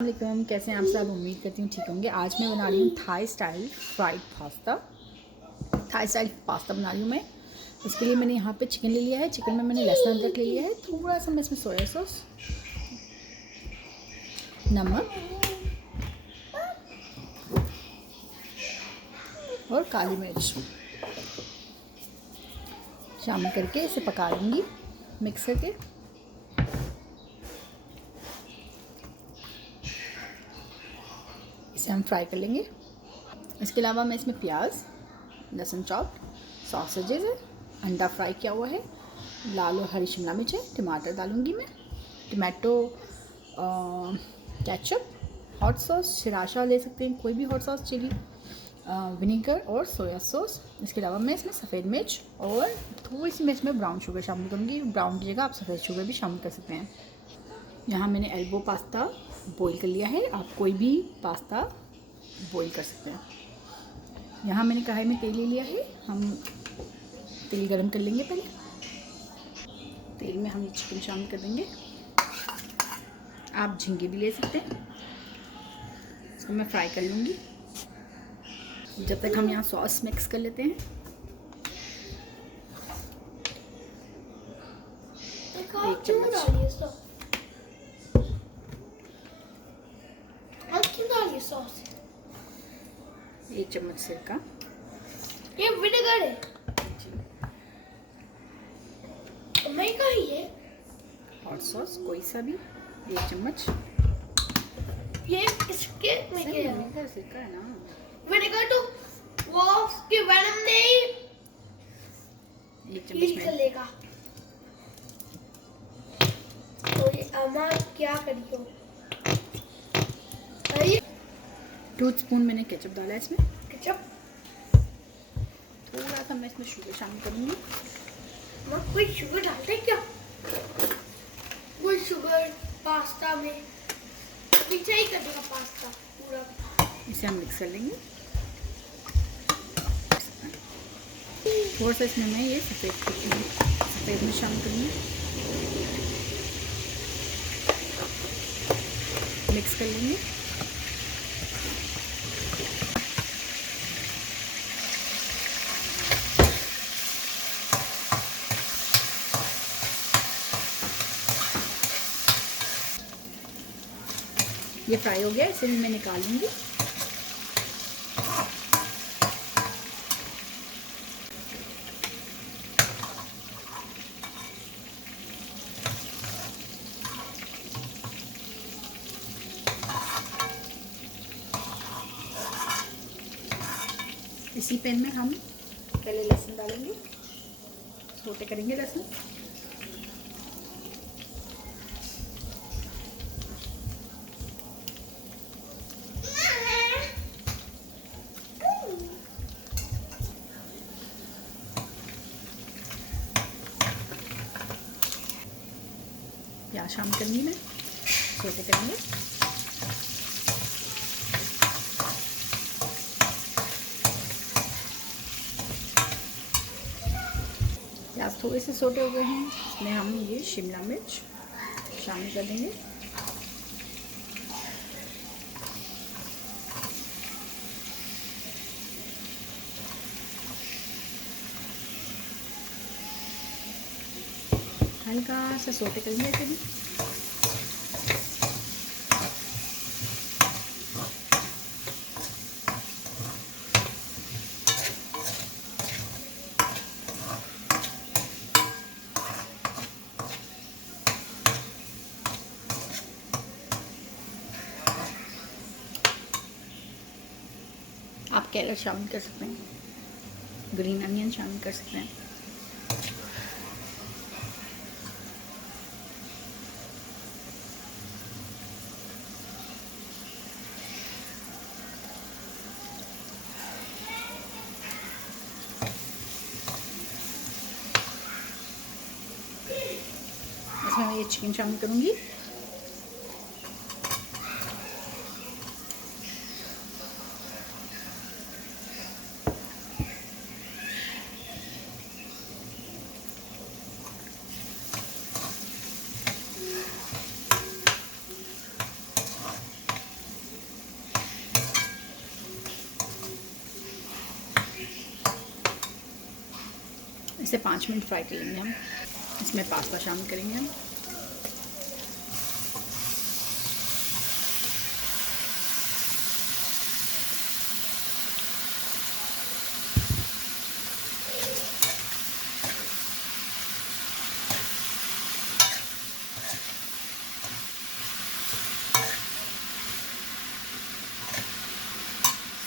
अलैक्म, कैसे हैं आप सब। उम्मीद करती हूँ ठीक होंगे। आज मैं बना रही हूँ Thai style fried pasta. Thai style pasta बना रही हूँ मैं। इसके लिए मैंने यहाँ पे चिकन ले लिया है। चिकन में मैंने लहसुन अदरक ले लिया है। थोड़ा सा मैं इसमें सोया सॉस, नमक और काली मिर्च शामिल करके इसे पका लूँगी मिक्स करके। इसे हम फ्राई कर लेंगे। इसके अलावा मैं इसमें प्याज, लहसुन चॉप, सॉसेजेस है, अंडा फ्राई किया हुआ है, लाल और हरी शिमला मिर्च है, टमाटर डालूँगी मैं, tomato, ketchup, hot sauce, sriracha ले सकते हैं, कोई भी हॉट सॉस, चिली, विनेगर और सोया सॉस। इसके अलावा मैं इसमें सफ़ेद मिर्च और थोड़ी सी मैं इसमें ब्राउन शुगर शामिल करूँगी। ब्राउन की जगह आप सफ़ेद शुगर भी शामिल कर सकते हैं। यहाँ मैंने एल्बो पास्ता बॉईल कर लिया है। आप कोई भी पास्ता बॉईल कर सकते हैं। यहाँ मैंने कढ़ाई में तेल ले लिया है। हम तेल गरम कर लेंगे। पहले तेल में हम चिकन शामिल कर देंगे। आप झींगे भी ले सकते हैं। इसको मैं फ्राई कर लूँगी जब तक हम यहाँ सॉस मिक्स कर लेते हैं। एक चम्मच सॉस, एक चम्मच सिरका, ये विनेगर है। जी, मैं कहीं है हॉट सॉस कोई सा भी 1 चम्मच। ये इसके में क्या है? विनेगर सिरका है ना। विनेगर तो वो उसके वेनम नहीं 1 चम्मच में चलेगा। तो ये अम्मा क्या करी हो? 2 स्पून मैंने केचप डाला है इसमें। केचप, थोड़ा सा मैं इसमें शुगर शामिल करूँगी। माँ कोई शुगर डालते हैं क्या? कोई शुगर पास्ता में मीठा ही कर देगा पास्ता पूरा। इसे हम मिक्स कर लेंगे। थोड़ा सा इसमें मैं ये सफ़ेद मिर्च शामिल करूँगी। मिक्स कर लेंगे। ये फ्राई हो गया, इसे भी मैं निकाल लूँगी। इसी पैन में हम पहले लहसुन डालेंगे, सोटे करेंगे लहसुन। प्याज शामिल करूँगी मैं, सोटे करेंगे। प्याज थोड़े से सोटे हो गए हैं। इसमें हम ये शिमला मिर्च शामिल कर देंगे। हल्का सा सोटे करेंगे इसे भी। आप कैरेट शामिल कर सकते हैं, ग्रीन अनियन शामिल कर सकते हैं। इसमें मैं ये चिकन शामिल करूँगी। इसे 5 मिनट फ्राई कर लेंगे हम। इसमें पास्ता शामिल करेंगे हम।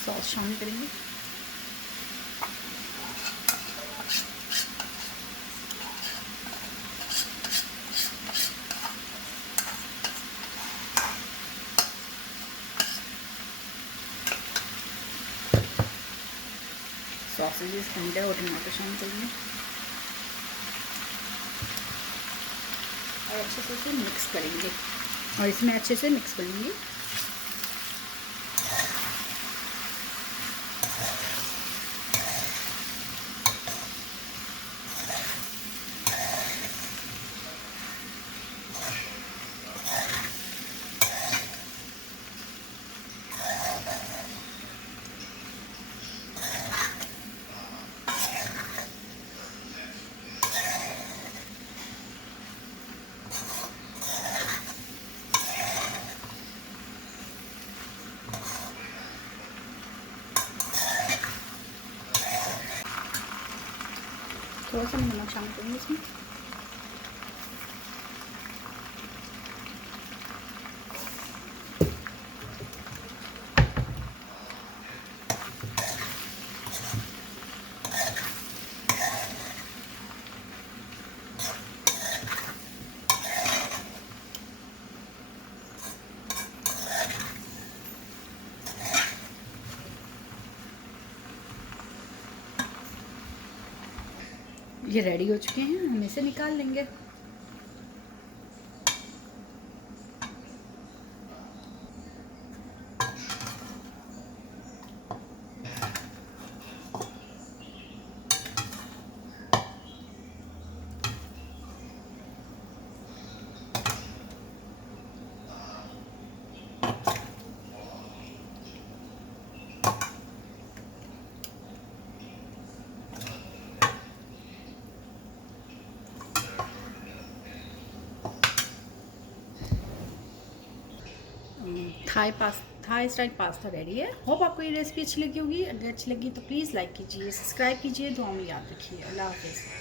सॉस शामिल करेंगे। सॉसेजेस, अंडा और टमाटर शामिल करेंगे और अच्छे से इसे मिक्स करेंगे और इसमें अच्छे से मिक्स करेंगे। थोड़ा सा नमक शामिल करेंगे इसमें। ये रेडी हो चुके हैं, हम इसे निकाल लेंगे। थाई स्टाइल पास्ता रेडी है। होप आपको ये रेसिपी अच्छी लगी होगी। अगर अच्छी लगी तो प्लीज़ लाइक कीजिए, सब्सक्राइब कीजिए, दुआ में याद रखिए। अल्लाह हाफिज़।